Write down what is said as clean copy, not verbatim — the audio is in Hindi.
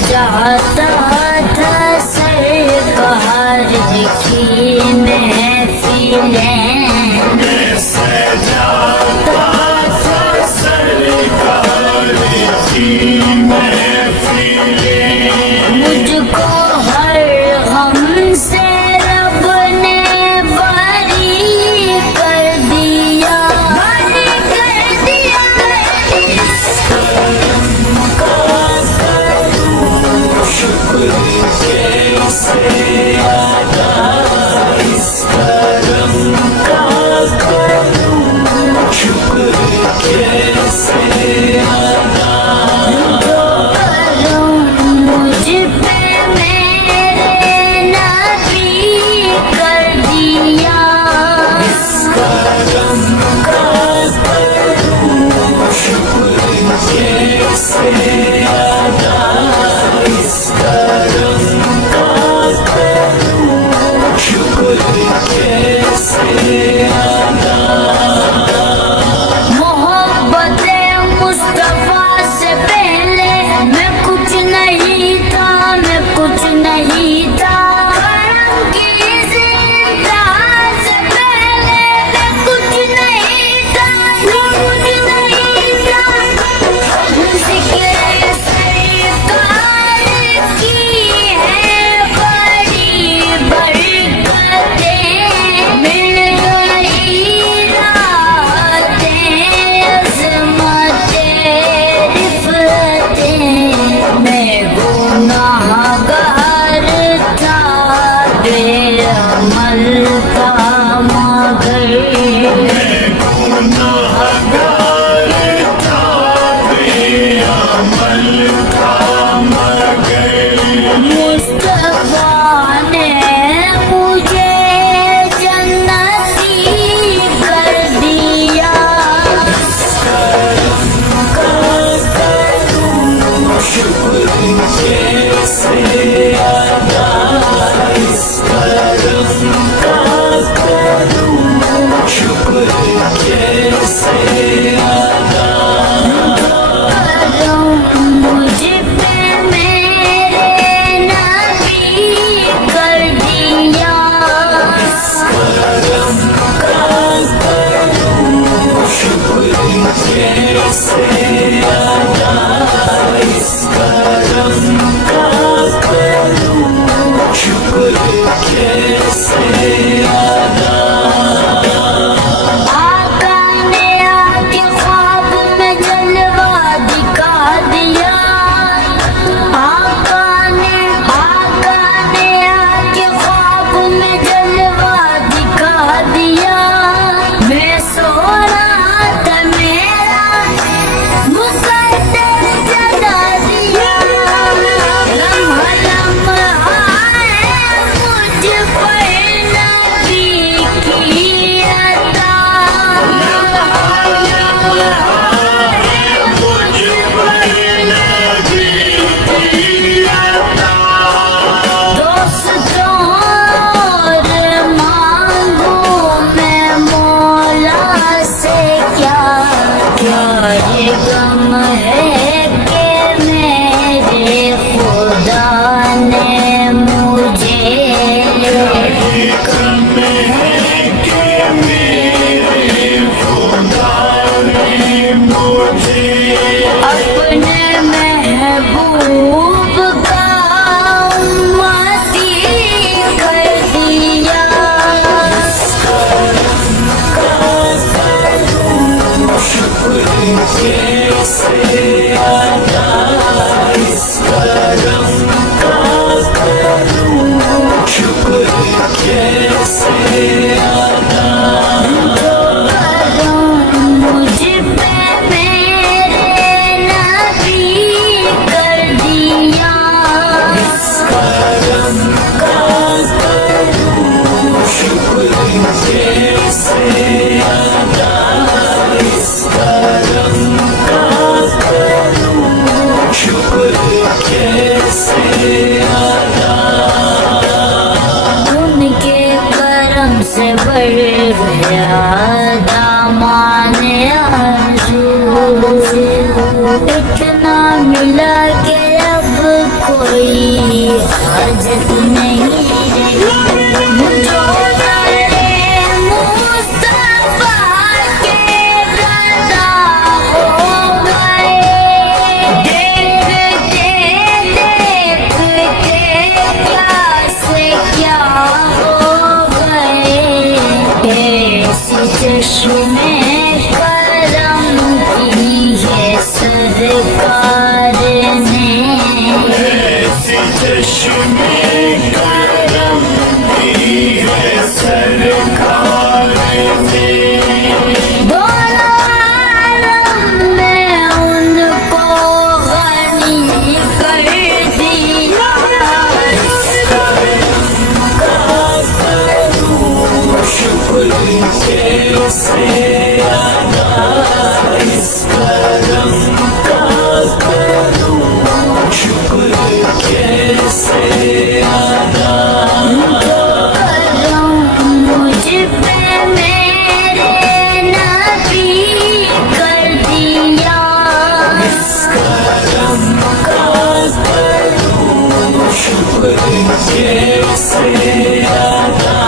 जाता था सरकार की महफिलें, सजाता था सरकार की महफिलें। मुझको हर गम से रब ने बरी कर दिया, बरी कर दिया। इस करम का करूं शुक्र कैसे अदा, इस करम का करूं शुक्र कैसे अदा। मुझ पे मेरे नबी कर दिया, इस करम का करूं शुक्र कैसे अदा, इस करम का करूं शुक्र कैसे अदा। मोहब्बते मुस्तफा से पहले मैं कुछ नहीं था, मैं कुछ नहीं था। करम की जिंदा से पहले मैं कुछ नहीं था, मैं कुछ नहीं था। जिक्र सरकार की है बड़ी बरकतें, मिल गई रातें अज़मतें रिफ़तें। मैं गुनाहगार था बेअमल था मगर, गुनाहगार था बेअमल था मगर, मुस्तफा ने मुझे जन्नती कर दिया। करम का करूं शुक्र कैसे अदा, इस करम का करूं शुक्र कैसे अदा। मुझ पे मेरे नबी कर दिया, करम का करूं शुक्र कैसे अदा, इस करम का करूं शुक्र कैसे अदा। आका ने आके ख्वाब में जलवा दिखा दिया, आका ने आके ख्वाब में जलवा दिखा दिया। मैं सो रहा था मेरा मुकद्दर जगा दिया, लम्हा लम्हा मुझ पर इज्जत नहीं रही। जो दरे मुस्तफा के गदा हो गए, देखते देखते क्या से क्या हो गए। ऐसी चश्मे करम की है सरकार ने, ऐसी चश्मे करम की है सरकार ने। दोनों आलम में उनको गनी कर दिया। शुक्र कैसे अदा इस करम का करूं, शुक्र कैसे अदा। करम मुझ पे मेरे नबी कर दिया। करम का करूं, शुक्र कैसे अदा।